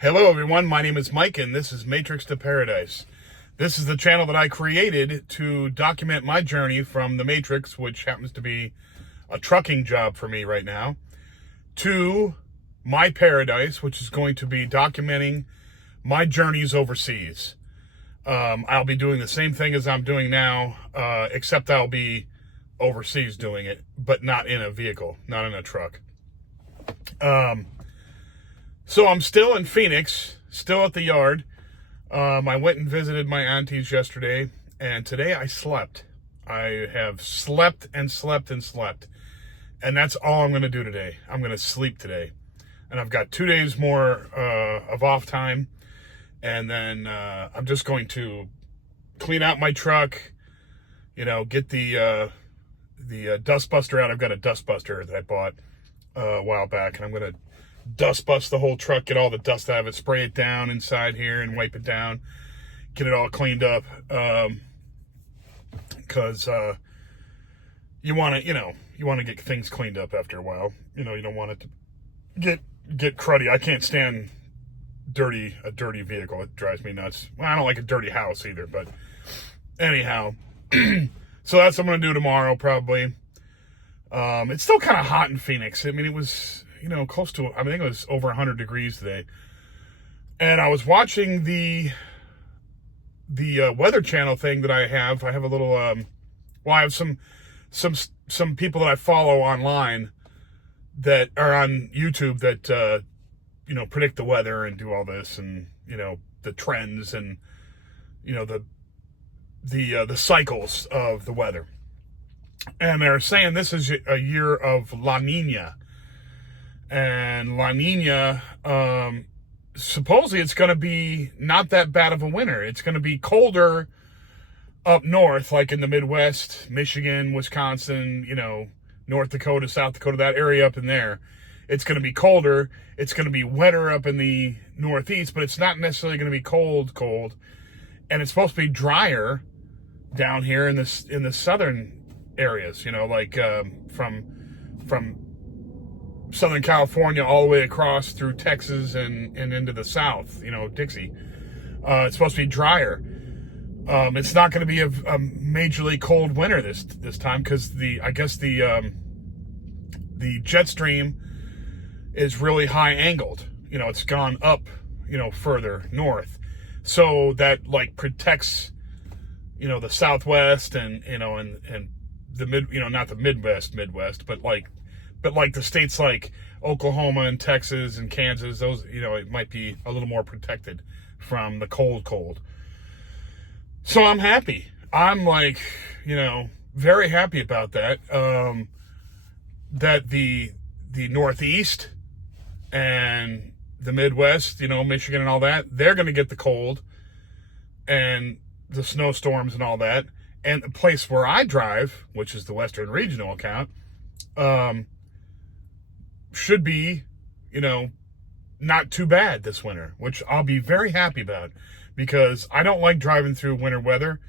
Hello everyone, my name is Mike and this is Matrix to Paradise. This is the channel that I created to document my journey from the Matrix, which happens to be a trucking job for me right now, to my paradise, which is going to be documenting my journeys overseas. I'll be doing the same thing as I'm doing now, except I'll be overseas doing it, but not in a vehicle, not in a truck. So I'm still in Phoenix, still at the yard. I went and visited my aunties yesterday, and today I slept. I have slept and slept and slept. And that's all I'm going to do today. I'm going to sleep today. And I've got 2 days more of off time. And then I'm just going to clean out my truck, get the dust buster out. I've got a dust buster that I bought a while back, and I'm going to dust bust the whole truck, get all the dust out of it, spray it down inside here and wipe it down, get it all cleaned up. Because you want to get things cleaned up after a while. You don't want it to get cruddy. I can't stand a dirty vehicle. It drives me nuts. Well, I don't like a dirty house either, but anyhow. So that's what I'm going to do tomorrow, probably. It's still kind of hot in Phoenix. I mean, it was, close to, I think it was over 100 degrees today. And I was watching the Weather Channel thing that I have. I have a little, I have some people that I follow online that are on YouTube that, predict the weather and do all this, and, the trends and, the cycles of the weather. And they're saying this is a year of La Nina. And La Nina, supposedly it's going to be not that bad of a winter. It's going to be colder up north, like in the Midwest, Michigan, Wisconsin, North Dakota, South Dakota, that area up in there. It's going to be colder. It's going to be wetter up in the Northeast, but it's not necessarily going to be cold. And it's supposed to be drier down here in the southern areas, from Southern California all the way across through Texas and into the South, Dixie. It's supposed to be drier. It's not going to be a majorly cold winter this time, because I guess the jet stream is really high angled. It's gone up, further north. So that protects, the Southwest and the not the Midwest, but the states like Oklahoma and Texas and Kansas, those, it might be a little more protected from the cold. So I'm happy. I'm very happy about that. That the Northeast and the Midwest, Michigan and all that, they're going to get the cold and the snowstorms and all that. And the place where I drive, which is the Western Regional account, should be, not too bad this winter, which I'll be very happy about, because I don't like driving through winter weather,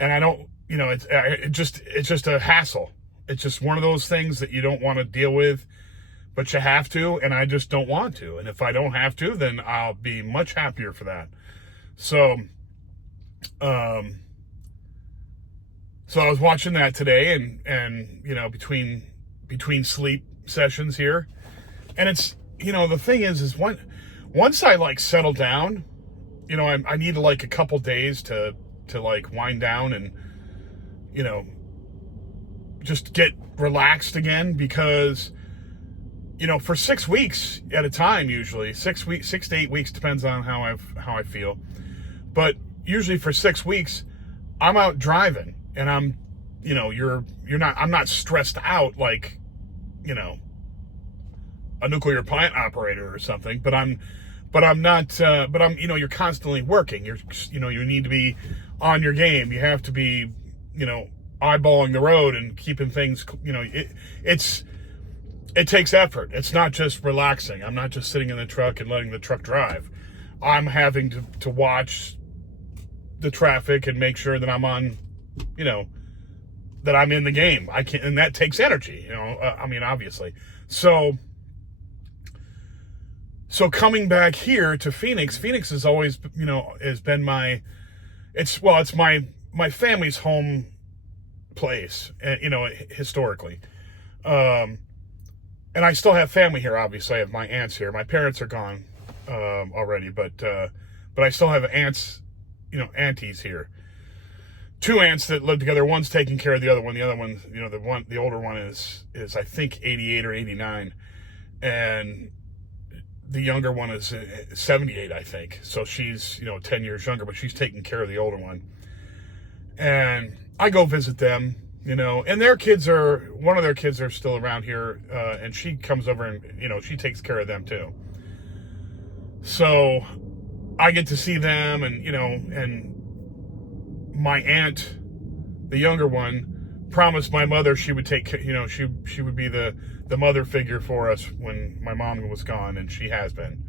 and I don't, it's just a hassle. It's just one of those things that you don't want to deal with, but you have to, and I just don't want to. And if I don't have to, then I'll be much happier for that. So I was watching that today, and between sleep sessions here, and it's, the thing is once I settle down, I need a couple days to wind down and just get relaxed again, because for 6 weeks at a time, usually 6 to 8 weeks, depends on how I feel, but usually for 6 weeks I'm out driving, and I'm I'm not stressed out like a nuclear plant operator or something, but I'm not, you're constantly working. You need to be on your game. You have to be, eyeballing the road and keeping things, it takes effort. It's not just relaxing. I'm not just sitting in the truck and letting the truck drive. I'm having to watch the traffic and make sure that I'm on, that I'm in the game. And that takes energy, obviously. So So coming back here to Phoenix has always, has been it's my family's home place, historically. And I still have family here, obviously. I have my aunts here. My parents are gone already, but I still have aunts, aunties here. Two aunts that live together. One's taking care of the other one. The other one, the older one is I think 88 or 89, and the younger one is 78, I think. So she's 10 years younger, but she's taking care of the older one. And I go visit them, and one of their kids are still around here, and she comes over and she takes care of them too. So I get to see them, and my aunt, the younger one, promised my mother she would take, she would be the mother figure for us when my mom was gone, and she has been.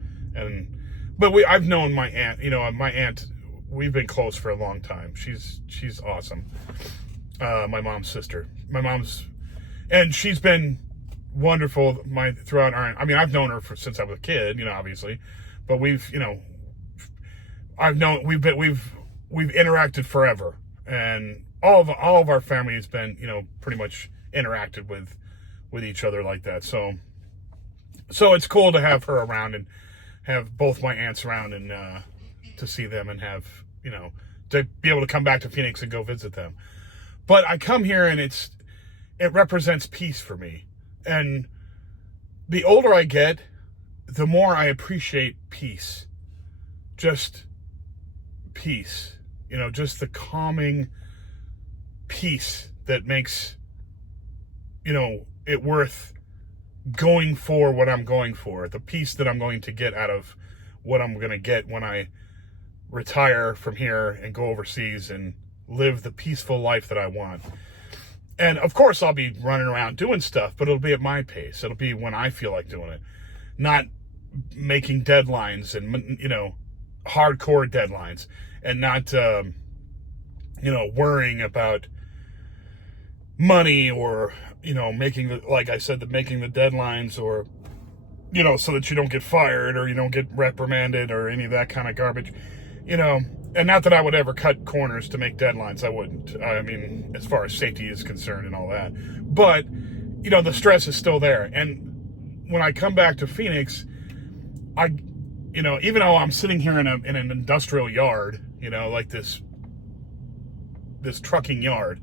But I've known my aunt, my aunt, we've been close for a long time. She's awesome. My mom's sister. And she's been wonderful throughout I've known her since I was a kid, obviously, but we've interacted forever, and all of our family has been, pretty much interacted with each other like that. So it's cool to have her around and have both my aunts around, and to see them and have, to be able to come back to Phoenix and go visit them. But I come here and it represents peace for me. And the older I get, the more I appreciate peace. Just peace. Just the calming peace that makes, it worth going for what I'm going for. The peace that I'm going to get out of what I'm going to get when I retire from here and go overseas and live the peaceful life that I want. And of course I'll be running around doing stuff, but it'll be at my pace. It'll be when I feel like doing it. Not making deadlines and, hardcore deadlines, and not, worrying about money or, making the deadlines, or, so that you don't get fired or you don't get reprimanded or any of that kind of garbage, and not that I would ever cut corners to make deadlines. I wouldn't. I mean, as far as safety is concerned and all that. But, the stress is still there. And when I come back to Phoenix, even though I'm sitting here in an industrial yard, like this trucking yard,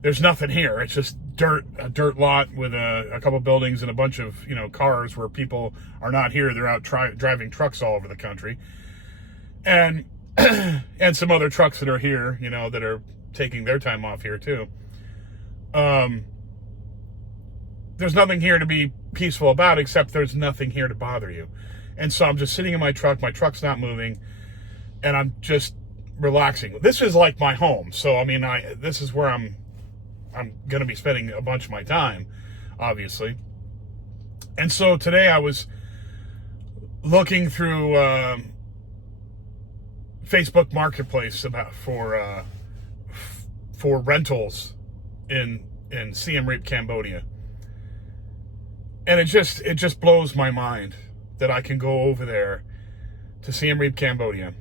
there's nothing here. It's just a dirt lot with a couple buildings and a bunch of, cars where people are not here. They're out driving trucks all over the country. And some other trucks that are here, that are taking their time off here too. There's nothing here to be peaceful about, except there's nothing here to bother you. And so I'm just sitting in my truck. My truck's not moving, and I'm just relaxing. This is like my home. So, this is where I'm going to be spending a bunch of my time, obviously. And so today I was looking through Facebook Marketplace for rentals in Siem Reap, Cambodia. And it just blows my mind that I can go over there to Siem Reap, Cambodia,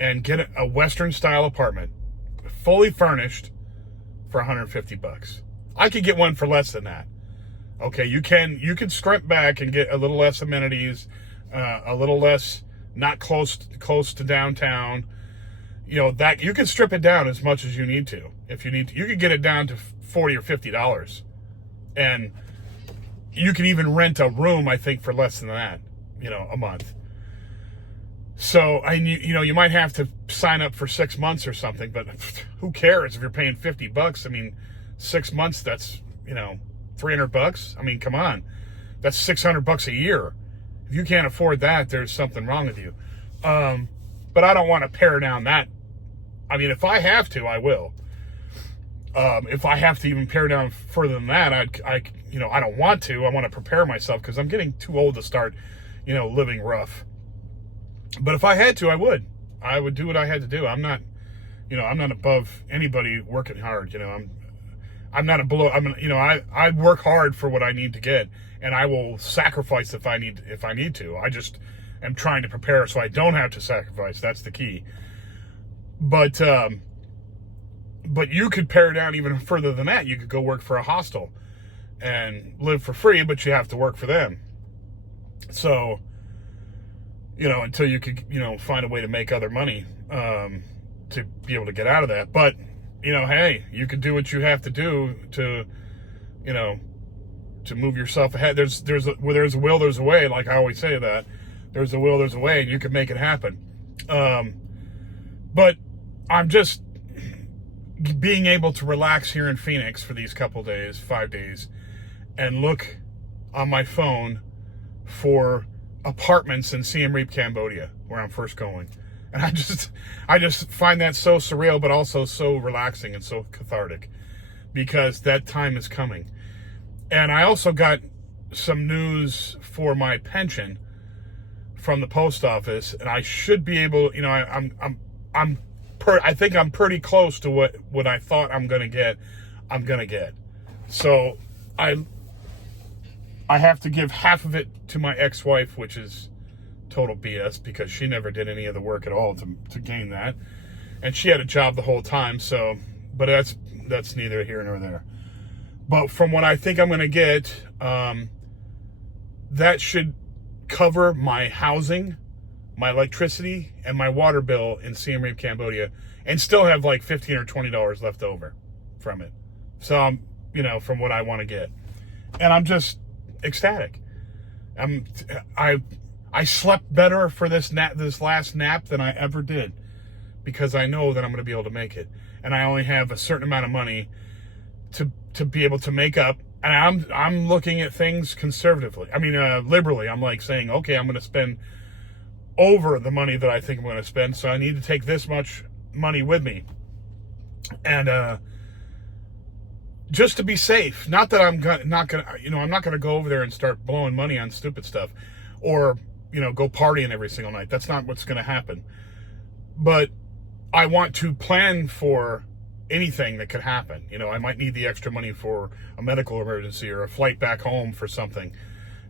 and get a Western style apartment, fully furnished, for $150. I could get one for less than that. Okay, you can scrimp back and get a little less amenities, a little less, not close to downtown. That you can strip it down as much as you need to. If you need to, you could get it down to $40 or $50, and you can even rent a room, I think, for less than that, a month. So you might have to sign up for 6 months or something, but who cares if you're paying $50? 6 months, that's, $300. Come on, that's $600 a year. If you can't afford that, there's something wrong with you. But I don't want to pare down that. If I have to, I will. If I have to even pare down further than that, I don't want to. I want to prepare myself because I'm getting too old to start, living rough. But if I had to, I would. I would do what I had to do. I'm not above anybody working hard. I'm not a below. I work hard for what I need to get, and I will sacrifice if I need to. I just, am trying to prepare so I don't have to sacrifice. That's the key. But you could pare down even further than that. You could go work for a hostel and live for free, but you have to work for them. So, until you could, find a way to make other money to be able to get out of that. But, hey, you could do what you have to do to, to move yourself ahead. Where there's a will, there's a way. Like I always say that. There's a will, there's a way, and you can make it happen. But I'm just being able to relax here in Phoenix for these 5 days, and look on my phone for apartments in Siem Reap, Cambodia, where I'm first going. And I just find that so surreal, but also so relaxing and so cathartic, because that time is coming. And I also got some news for my pension from the post office, and I should be able, I think I'm pretty close to what I thought I'm gonna get. So I have to give half of it to my ex-wife, which is total BS, because she never did any of the work at all to gain that, and she had a job the whole time. So, but that's neither here nor there. But from what I think I'm gonna get, that should cover my housing, my electricity, and my water bill in Siem Reap, Cambodia, and still have like $15 or $20 left over from it. So, from what I want to get. And I'm just ecstatic. I slept better for this last nap than I ever did, because I know that I'm going to be able to make it. And I only have a certain amount of money to be able to make up. And I'm looking at things conservatively. Liberally. I'm like saying, okay, I'm going to spend over the money that I think I'm going to spend, so I need to take this much money with me, and just to be safe. Not that I'm not gonna go over there and start blowing money on stupid stuff, or go partying every single night. That's not what's going to happen. But I want to plan for anything that could happen. I might need the extra money for a medical emergency or a flight back home for something,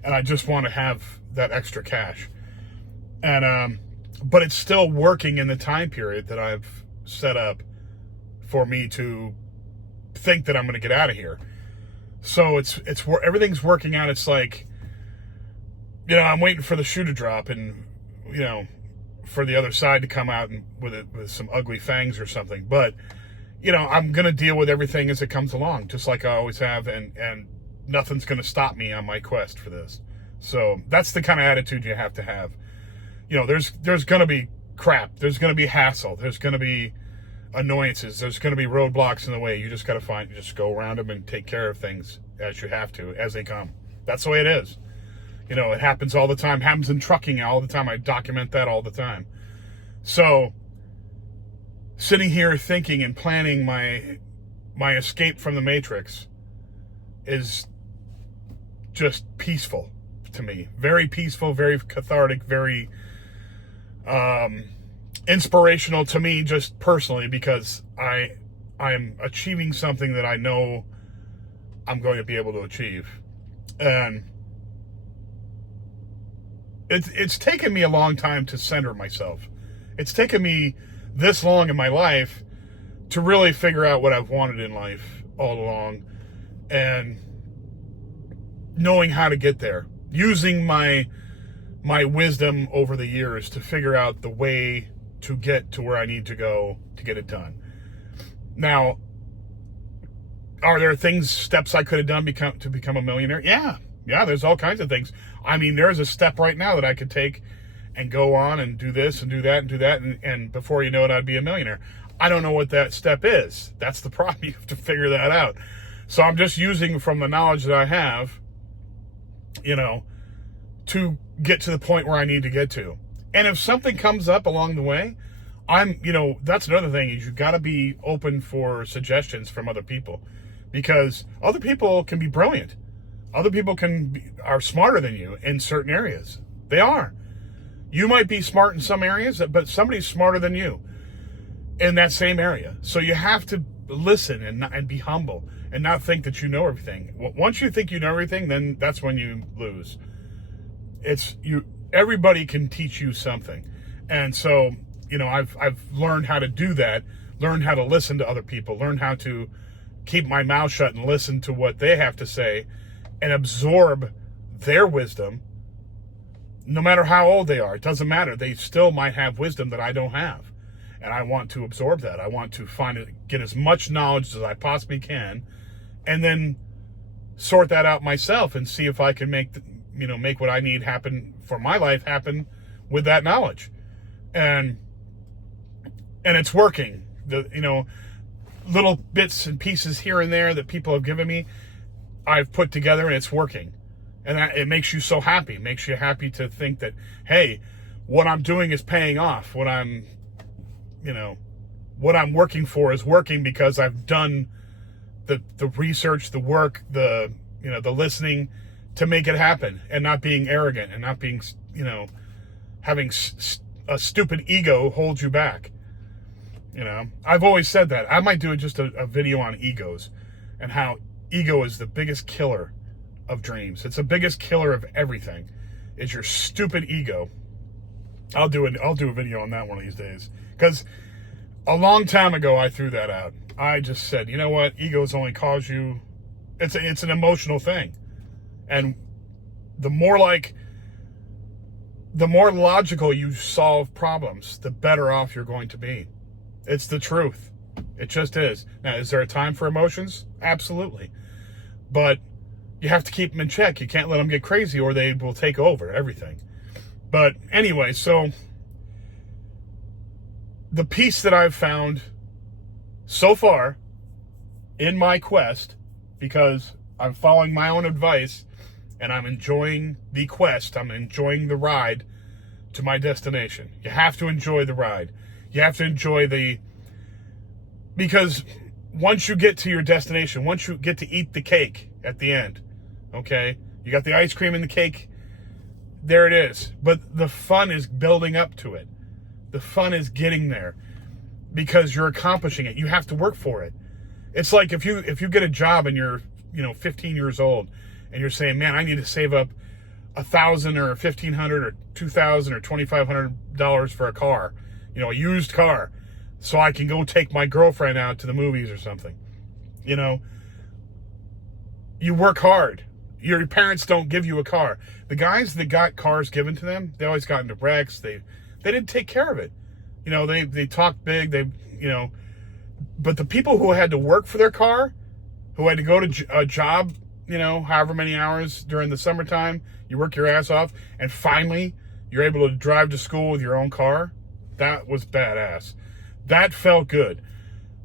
and I just want to have that extra cash. And but it's still working in the time period that I've set up for me to think that I'm going to get out of here. So everything's working out. It's like, I'm waiting for the shoe to drop, and for the other side to come out and with some ugly fangs or something. But I'm going to deal with everything as it comes along, just like I always have, and nothing's going to stop me on my quest for this. So that's the kind of attitude you have to have. There's going to be crap. There's going to be hassle. There's going to be annoyances. There's going to be roadblocks in the way. You just got to just go around them and take care of things as you have to, as they come. That's the way it is. It happens all the time. It happens in trucking all the time. I document that all the time. So, sitting here thinking and planning my escape from the Matrix is just peaceful to me. Very peaceful, very cathartic, very inspirational to me, just personally, because I'm achieving something that I know I'm going to be able to achieve. And it's taken me a long time to center myself. It's taken me this long in my life to really figure out what I've wanted in life all along, and knowing how to get there, using my wisdom over the years to figure out the way to get to where I need to go to get it done. Now, are there steps I could have done to become a millionaire? Yeah, there's all kinds of things. There's a step right now that I could take and go on and do this and do that and do that, and before you know it, I'd be a millionaire. I don't know what that step is. That's the problem. You have to figure that out. So I'm just using from the knowledge that I have, to get to the point where I need to get to. And if something comes up along the way, that's another thing, is you got to be open for suggestions from other people, because other people can be brilliant. Other people are smarter than you in certain areas. They are. You might be smart in some areas, but somebody's smarter than you in that same area. So you have to listen and be humble and not think that you know everything. Once you think you know everything, then that's when you lose. everybody can teach you something. And so, I've learned how to do that, learned how to listen to other people, learned how to keep my mouth shut and listen to what they have to say and absorb their wisdom. No matter how old they are, it doesn't matter. They still might have wisdom that I don't have. And I want to absorb that. I want to get as much knowledge as I possibly can, and then sort that out myself and see if I can make what I need happen for my life happen with that knowledge. And it's working. Little bits and pieces here and there that people have given me, I've put together, and it's working. And it makes you so happy. It makes you happy to think that, hey, what I'm doing is paying off. What I'm working for is working because I've done the research, the work, the listening to make it happen, and not being arrogant and not being, having a stupid ego hold you back. I've always said that. I might do just a video on egos and how ego is the biggest killer of dreams. It's the biggest killer of everything. Is your stupid ego. I'll do a video on that one of these days, because a long time ago I threw that out. I just said, you know what? Egos only cause you. It's an emotional thing, and the more logical you solve problems, the better off you're going to be. It's the truth. It just is. Now, is there a time for emotions? Absolutely. But you have to keep them in check. You can't let them get crazy, or they will take over everything. But anyway, so the peace that I've found so far in my quest, because I'm following my own advice and I'm enjoying the quest, I'm enjoying the ride to my destination. You have to enjoy the ride. You have to enjoy because once you get to your destination, once you get to eat the cake at the end, okay, you got the ice cream and the cake, there it is. But the fun is building up to it. The fun is getting there because you're accomplishing it. You have to work for it. It's like if you get a job and you're 15 years old and you're saying, man, I need to save up $1,000 or $1,500 or $2,000 or $2,500 for a car, a used car, so I can go take my girlfriend out to the movies or something. You work hard. Your parents don't give you a car. The guys that got cars given to them, they always got into wrecks. They didn't take care of it. They talked big. But the people who had to work for their car, who had to go to a job, however many hours during the summertime, you work your ass off, and finally you're able to drive to school with your own car. That was badass. That felt good.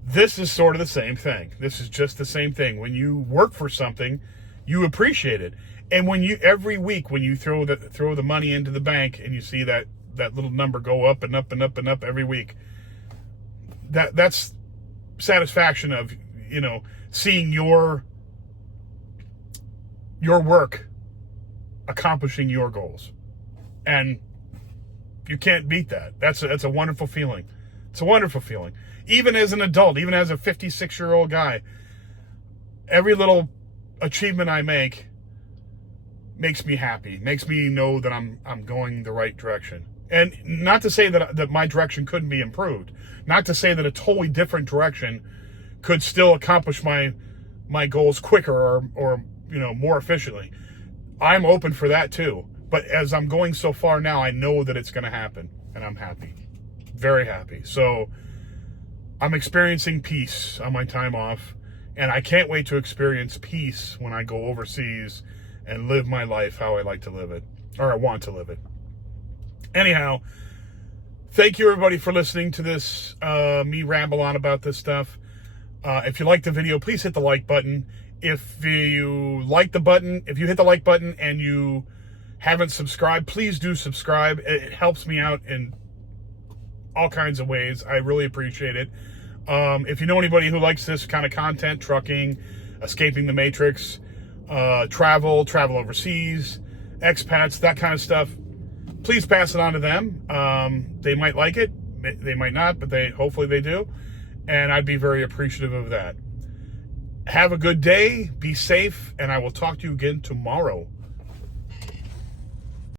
This is sort of the same thing. This is just the same thing. When you work for something, you appreciate it. And every week when you throw the money into the bank and you see that little number go up and up and up and up every week, that's satisfaction of, seeing your work accomplishing your goals. And you can't beat that. That's a wonderful feeling. It's a wonderful feeling. Even as an adult, even as a 56-year-old guy, every little achievement I make makes me happy, makes me know that I'm going the right direction. And not to say that my direction couldn't be improved. Not to say that a totally different direction could still accomplish my goals quicker or more efficiently. I'm open for that too. But as I'm going so far now, I know that it's going to happen, and I'm happy. Very happy. So I'm experiencing peace on my time off, and I can't wait to experience peace when I go overseas and live my life how I like to live it, or I want to live it. Anyhow, thank you everybody for listening to this, me ramble on about this stuff. If you like the video, please hit the like button. If you hit the like button and you haven't subscribed, please do subscribe. It helps me out in all kinds of ways. I really appreciate it. If you know anybody who likes this kind of content, trucking, escaping the matrix, travel overseas, expats, that kind of stuff, please pass it on to them. They might like it, they might not, but hopefully they do, and I'd be very appreciative of that. Have a good day, be safe, and I will talk to you again tomorrow.